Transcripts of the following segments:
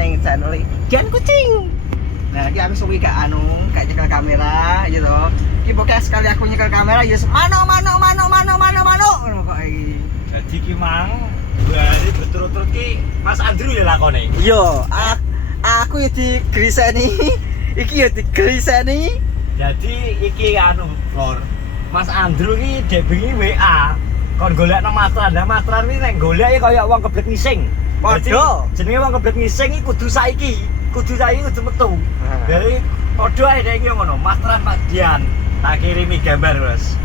ning channel Dian Kucing. Nah, iki aku suwi gak nyekel kamera gitu. Iki pokoknya sekali aku nyekel kamera ya mano ngono kok iki. Jadi ki mang hari berturut-turut ki Mas Andrew ya lakone. Iya, aku ya digriseni. Iki ya digriseni. Jadi iki Flor. Mas Andrew ki dek bengi WA. Kon golekno Mastran. Lah Mastran iki nek golek kaya wong keblek ngising. Padha. Jenenge wong keblek ngising iki kudu saiki kudu metu. Jadi padha ae nek iki ngono. Mastran Pak Dian. Tak kirimi gambar, Mas.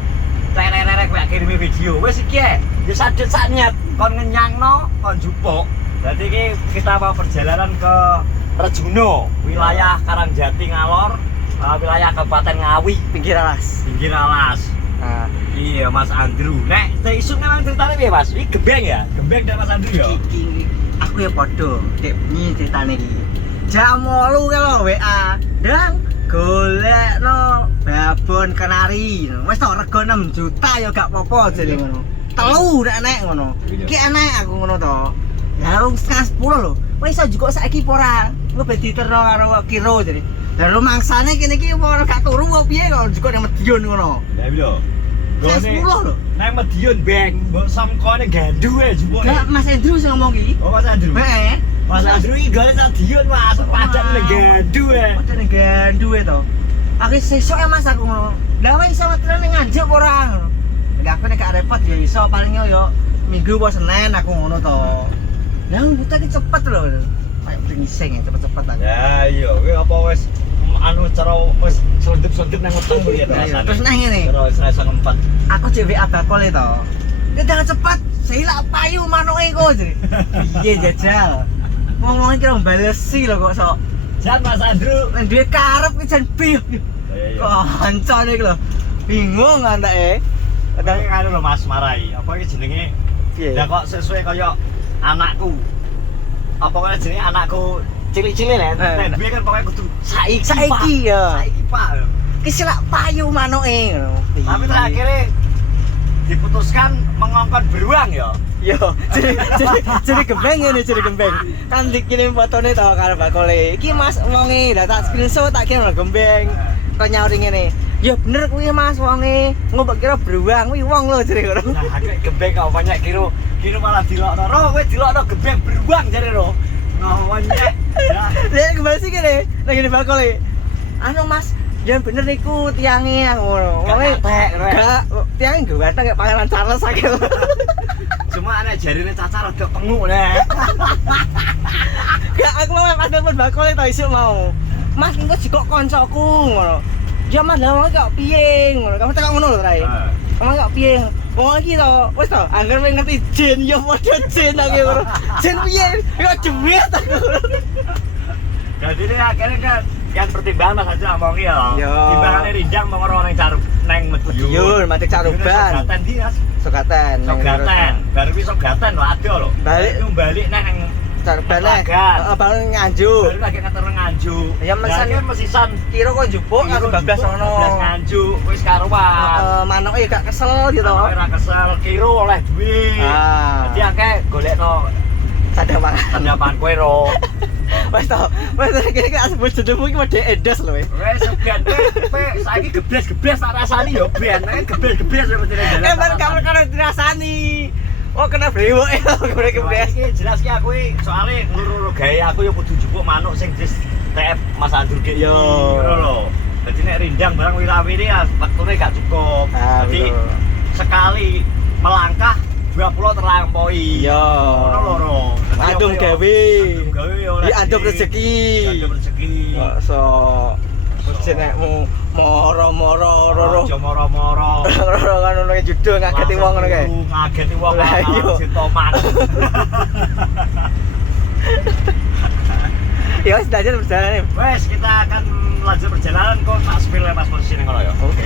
Lerek tak kirimi video. Wis iki ya sadet sak niat kon ngenyangno, kon jupuk. Jadi iki kita mau perjalanan ke Rejuno, wilayah Karangjati Ngalor, wilayah Kabupaten Ngawi, Pinggir alas. Nah, iya Mas Andrew. Nek isu memang ceritanya piye Mas? Iki gembeng ya? Gembeng dak Mas Andrew ya? iki aku ya padha dek bengi ceritane iki. Jam 8 kalau WA. Dan golekno babon kenari. Wis tok rego 6 juta ya gak apa-apa jane ngono. Telu nek ngono. Iki enek aku ngono to. Ya wong setengah 10 lho. Wis iso juga saiki apa ora? Engko ben diterno karo kiro jane. Lah rumangsane kene iki apa gak turu apa piye kok juga nang Medion ngono. Lah iya lho. Setengah 10 lho. Nang Medion beng, mbok samkone gandu ae jupuk. Gak Mas Andrew sing ngomong iki. Oh Mas Andrew. Heeh. Mas Andrew iki gale stadion Mas, padan nang gandu ae. Padan nang gandu ae to. Aku sesuk ya Mas aku ngono. Lah wis iso ngetren ning nganjuk apa ora ngono. Lah aku nek gak repot ya iso paling yo Minggu apa Senin aku ngono to. Lah buta ki cepet lho. Kayak ngising ya cepet-cepet aku. Ya iya, kowe apa wis cara wis sondep-sondep nang weteng kuwi ya rasane. Terus nang ngene. Terus rasa ngempet. Aku dhewe abakol to. Ya jangan cepat, saya payu manoke kok jare. Piye jajal. Ngomongin kira balesi lho kok sok. Jan Mas Andrew Nang duwe karep ki jan piye. Iya. Kancane iki lho. Bingung antake. Kadang karo lho Mas marai. Apa iki jenenge? Piye? Lah kok sesuai kaya anakku. Apa kaya jenenge anakku cilik-cilik lho. Nek biyen kan pokoke kudu Saiki ya. Saiki Pak. Ki silak payu manoke ngono. Tapi terakhirnya diputuskan mengongkon beruang ya. Yo, jadi gembeng ngene, jadi gembeng. Kan dikirim fotone to karo bakole. Iki Mas wonge, lah tak screenshot tak kirim gembeng. Kok nyauri ngene. Ya bener kuwi Mas wonge. Ngopo kira beruang kuwi wong lho jare ngono. Nah, agak gembeng kok banyak kira malah dilokno. Ro kowe dilokno gembeng beruang jare ro. Ngawonye. Ya. Lah kembali sih kene, lagi di bakole. Anu Mas, jangan bener niku tiange ngono. Wonge gak tiange ganteng kayak Pangeran Charles akeh. Cuma anak jarine Caca rada penguk nek. Gak aku mau pas telepon bakole to isuk mau. Mas engko jikok koncoku ngono. Ya Mas lha wong kok piye ngono. Kamu tekok ngono lho Rai. Kamu kok piye? Wong iki to, wis to, angger wis ngerti jin ya padha jin aku ngono. Jin piye? Yo jemet aku. Jadi ini akhirnya kan yang pertimbangan Mas aja ngomong ya. Yo. Timbangannya Rindang mau ngorong neng Medion. Matik Caruban. Sogaten di Mas. Sogaten. Sogaten. Baru wis Sogaten lho ada lho. Balik neng Caruban heeh baru Nganjuk. Baru lagi ngeter Nganjuk. Ya mesisan kira kok njupuk aku bablas ngono. Bablas Nganjuk wis karuan. Manoke gak kesel gitu. Ora kesel kira oleh duit. Jadi akeh golekno sandapan kowe ro. Wes to, wes kene gak sebut jenengmu iki wedhe endas lho. Wes segan kowe saiki gebles-gebles tak rasani yo ben. Gebles-gebles yo mesti jalan. Kan kamu kan dirasani. Oh kena brewok ya, gebles. Iki jelas ki aku soalnya ngluru gawe aku yo kudu jupuk manuk sing dis TF Mas Andrew ki yo. Ngono lho. Dadi nek rindang barang wirawiri ya wektune gak cukup. Jadi sekali melangkah 20 terlampaui. Iya. Ngono lho. Andung gawe. Andung gawe oleh. Iki andung rezeki. Andung rezeki. So jenengmu moro-moro roro. Aja moro-moro. Roro kan ngono judul ngageti wong ngono kae. Ngageti wong Lah iya. Sintoman. Ya wis lanjut perjalanan. Wes kita akan lanjut perjalanan kok tak spill pas posisi ning ngono ya. Oke.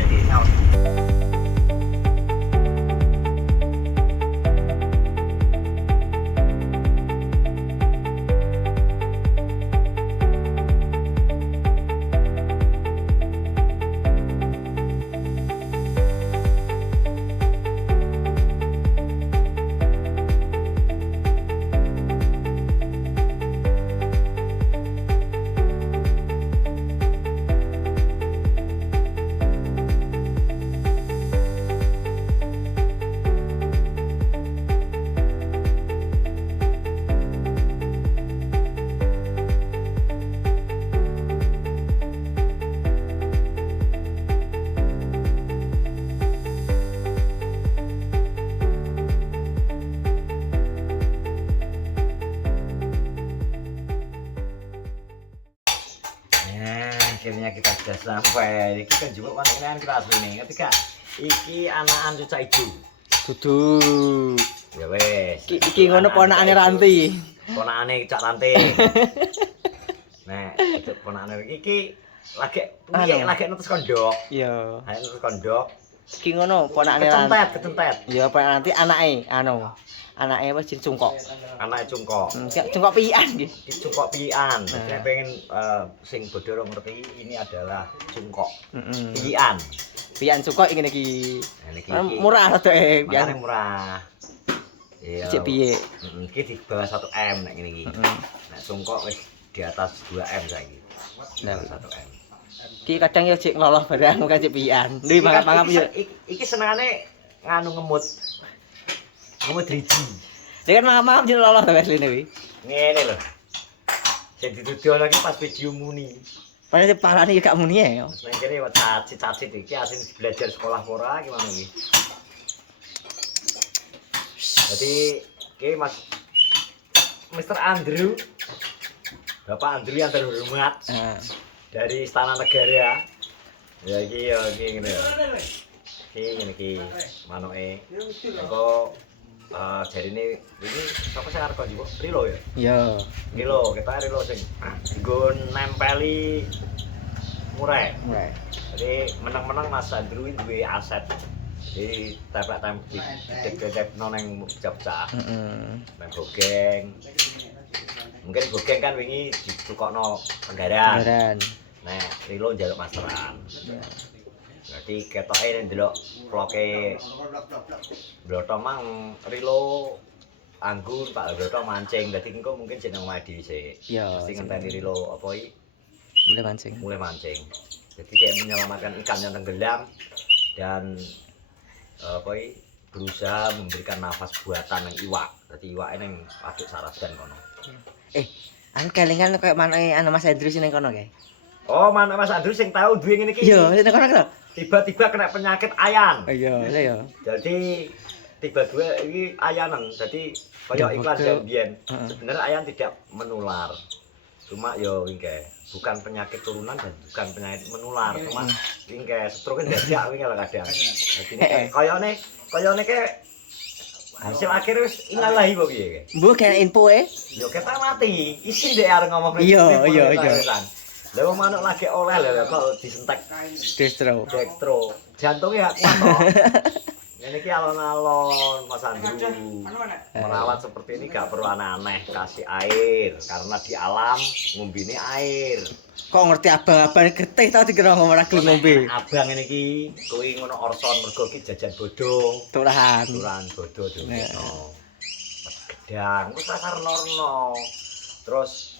Sudah sampai. Iki kan jupuk kono kan kita asline. Ngerti gak? Iki anakan cucak ijo. Dudu. Ya wes. Iki ngono ponakane Ranti. Ponakane Cak Ranti. Nek, itu ponakane iki lagi piye lagi nutus kondok. Iya. Ha nutus kondok. Iki ngono ponakane Ranti. Kecentet. Iya, ponakane Ranti anake Anake wis jeneng Cungkok. Anake cungkok. Cungkok pian iki. Iki cungkok pian. Nek pengen sing bodho ngerti ini adalah cungkok. Pian. Pian Cungkok iki niki. Niki Murah radoke pian. pian. Murah. Iya. Cek piye? Iki di bawah 1M nek ngene iki. Nek cungkok wis di atas 2M saiki. Nah, 1M. Ki kadang ya cek ngeloloh barang kan cek pian. Ndi mangap-mangap yo. Iki senengane nganu ngemut. Ngemut driji. Ya kan mangap-mangap jeneng loloh to Wesley kuwi. Ngene lho. Sing dituduh lagi pas video muni. Padahal parane ya gak muni ya. Nang kene cacit-cacit iki asing belajar sekolah ora gimana iki. Jadi iki Mas Mr. Andrew. Bapak Andrew yang terhormat. Dari Istana Negara. Ya iki ngene ya. Iki ngene iki manuke. Engko jarine ini sapa sing arep konco? Rilo ya? Iya. Rilo, kita Rilo sing nggo nempeli murai. Jadi menang-menang Mas Andrew duwe aset. Jadi tempel-tempel didek-dekno ning pecah-pecah. Nang gogeng. Mungkin gogeng kan wingi ditukokno Tenggaran. Nah, Rilo njaluk masteran. Berarti ketoke ndelok vloge Blotong mang Rilo anggur Pak Blotong mancing. Dadi engko mungkin jeneng omahe dhewe sik. Iya. Mesti ngenteni Rilo apa iki? Mulai mancing. Jadi kayak menyelamatkan ikan yang tenggelam dan apa iki berusaha memberikan nafas buatan yang iwak. Dadi iwake ning waduk Sarasan kono. Anu kelingan kayak manake anu Mas Andrew sing kono kae. Oh, mana Mas Andrew sing tahu duwe ngene iki. Iya, sing kono lho. Tiba-tiba kena penyakit ayan. Iya, iya. Jadi tiba-tiba ini ayanan. Jadi kaya iklan Jambian. Sebenarnya ayan tidak menular. Cuma yo wingi bukan penyakit turunan dan bukan penyakit menular. Cuma wingi stroke dadak wingi lho kadang. Dadi kayane ke hasil akhir wis inalahi kok piye. Mbok kena info Yo kita mati. Isin dek arep ngomong. Iya. Lah wong manuk lagi oleh lho kok disentek dextro. Jantungnya kuat kok. Ngene iki alon-alon Mas Andrew. Merawat seperti ini gak perlu aneh-aneh, kasih air karena di alam ngombene air. Kok ngerti abang-abang getih tau dikira ngomong ora gelem ngombe. Abang ngene iki kuwi ngono orson mergo iki jajan bodho. Turahan bodho dhewe. Gedang wis sarnorno. Terus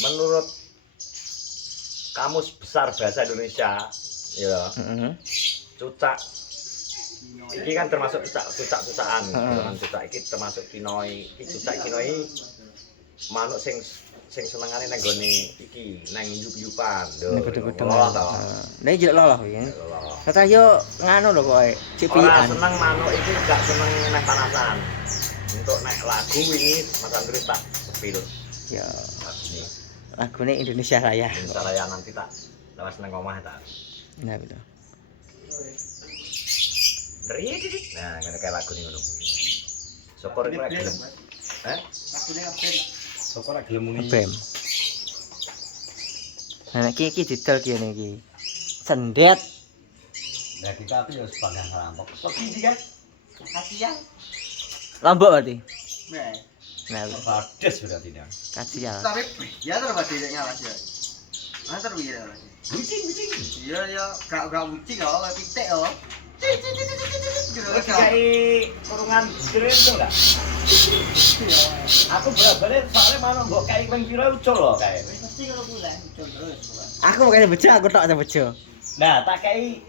menurut Kamus Besar Bahasa Indonesia, ya. Cucak. Iki kan termasuk cucak-cucakan. Cucak iki termasuk kinoi. Iki cucak kinoi manuk sing senengane nang gone iki, nang yup-yupan. Lho. Loh to. Lah iki loh iki. Kata yo nganu lho kowe, cipian. Ora seneng manuk iki gak seneng nang panasan. Untuk naik lagu ini Mas Andrew tak sepil. Ya. Lagune Indonesia Raya. Indonesia Raya nanti tak lewas nang omah tak. Nah, betul. Nah, ngene kae lagune ngono kuwi. Sopor iki lek gelem. Lagune ngebem. Sopor lek gelem muni. Ngebem. Nah, iki didol ki ngene iki. Cendet. Nah, kita api yo sepanggang rampok. Kok iki kan? Kasihan. Lombok berarti. Nah, pedes berarti dah. Kasihan. Tapi ya terus badhe ngawas ya. Antar piye ya. Bucing. Iya, gak bucing kok, pitik kok. Kayak kurungan keren tuh enggak? Aku bener-bener soalnya mana mbok kayak ping pira ucul lho kae. Mesti kalau bulan ucul terus. Aku mau kayak bejo, aku tok ada bejo. Nah, tak kayak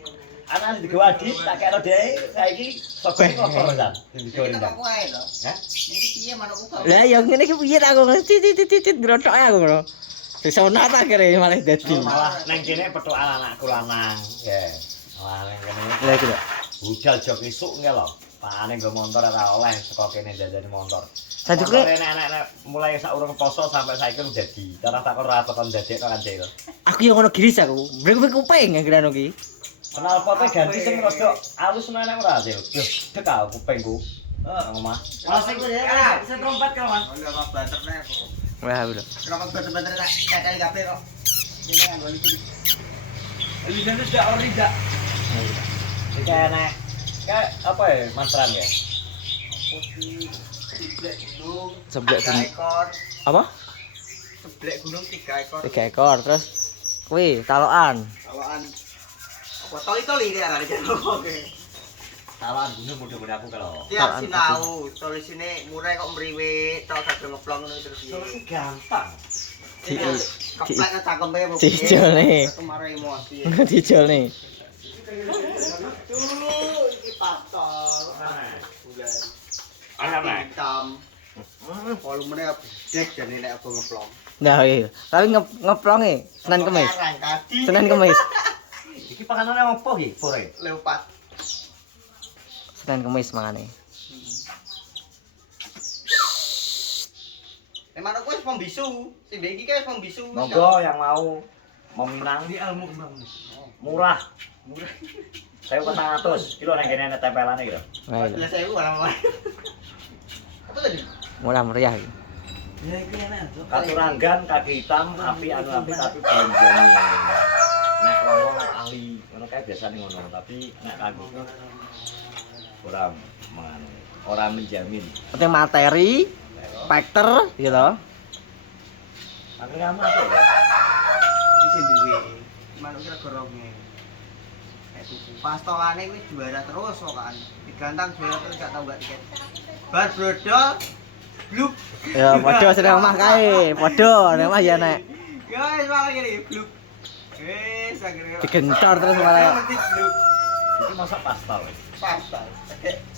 anak digawa adit, tak kayak dhewe saiki sogone kotor kan. Digawa ndak. Hah? Iki piye manukku kok. Lah ya ngene iki piye aku titit grotoke aku ngono. Disona tak kira malah dadi. Malah nang kene petuk anakku lanang. Ya. Wah, nang kene. Lah iki lho. Budal jog esuk nge lho. Pakane nggo motor ora oleh saka kene jajane motor. Sajuke enak-enak mulai saurung poso sampai saiki wis dadi. Cara takon ora tekan dadek kan cek. aku yo ngono giris aku. Brek kuping ngene iki. Kenal potnya ganti sing rada alus nenek ora sih. Yo, dek kupingku. Omah. Asik ya. Sing trompet kok, Mas. Enggak apa banternya kok. Wah, udah. Kenapa banter-banter tak kali kabeh kok. Ini kan wali kulit. Lisensi sudah ori dak. Iki enek. Kayak apa ya, Masran ya? Seblek gunung. Seblek 3 gunung. ekor. Apa? Seblek gunung 3 ekor. 3 ekor. Terus kuwi talokan. Tawakan. Apa toli-toli dia kan jane oke. Talan gunung mudah-mudahan aku kalau. Tiap sinau, solusine murah kok mriwe, tok saged ngeplong ngono terus. Solusi gampang. Keplek cakempe Bu. Dijol nih. Kemarin emosi. Dijol nih. Tuh, iki patol. Bulan. Ayam nek. Hitam. Volumenya gede jane nek aku ngeplong. Nah, iya. Tapi ngeplonge Senin Kemis. Senin Kemis. Iki pakanane opo iki, Pore? Leopard. Senin Kemis mangane. Emang aku wis pembisu. Sing iki wis pembisu. Monggo yang mau Minang di ilmu kembang. murah. 1.400 kilo nang kene ana tempelane iki lho. Nah, iya. 14.000 orang. Apa tadi? Murah meriah iki. Ya iki enak. Katuranggan kaki hitam, api anu api tapi belum jadi. Nek wong ahli ngono kae biasane ngono, tapi nek aku ora menganu, ora menjamin. Penting materi, factor gitu. Tapi kamu apa ya? Iki sing duwe. Manuk kira goronge. Nek tuku pastolane wis juara terus kok kan. Digantang juara terus gak tau gak tiket. Bar brodol bluk. Ya padha seneng omah kae, padha nek omah ya nek Ya wis malah ngene bluk. Wis akhirnya. digentor terus malah Mesti bluk. Iki masak pastel. Pasta.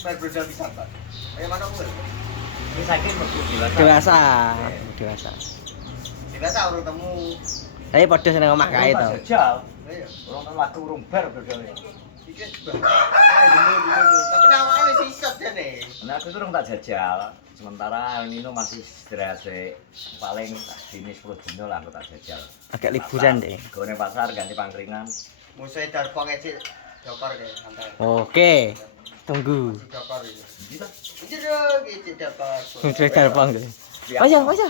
Bar brodol bisa tak. Kayak mana aku? Iki saiki metu dewasa. dewasa. Dewasa. Biasa urung temu. Tapi padha seneng omah kae to. Jajal. Ayo. Urung kan laku urung bar bedone. Iki dulu. Tapi nawakane sisat jane. Nah, aku urung tak jajal. Sementara El Nino masih istirahat sih. Paling dini 10 dino lah aku tak jajal. Agak liburan deh. Gone pasar ganti pangkringan. Musuhe darpong ecik dokor deh santai. Oke. Tunggu. Dokor iki. Gitu. Iki dong ecik dokor. Sudah terbang deh. Ayo, ayo.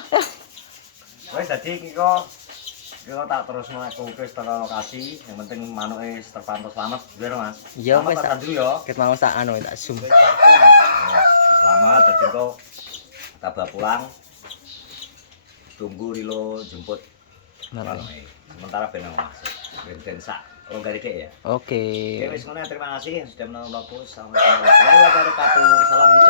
Wes dadi iki kok tak terus mlaku wis teko lokasi, yang penting manuke terpantau selamat, bener Mas. Iya, Selamat wes tak tak dulu ya. ket mau tak anu tak zoom. Selamat dadi kok tabah pulang. Tunggu Rilo jemput Mari. manuke. Sementara ben Mas. Ben sak longgari dek ya. Oke. Oke, wis ngono terima kasih yang sudah menonton. Assalamualaikum warahmatullahi wabarakatuh. Salam di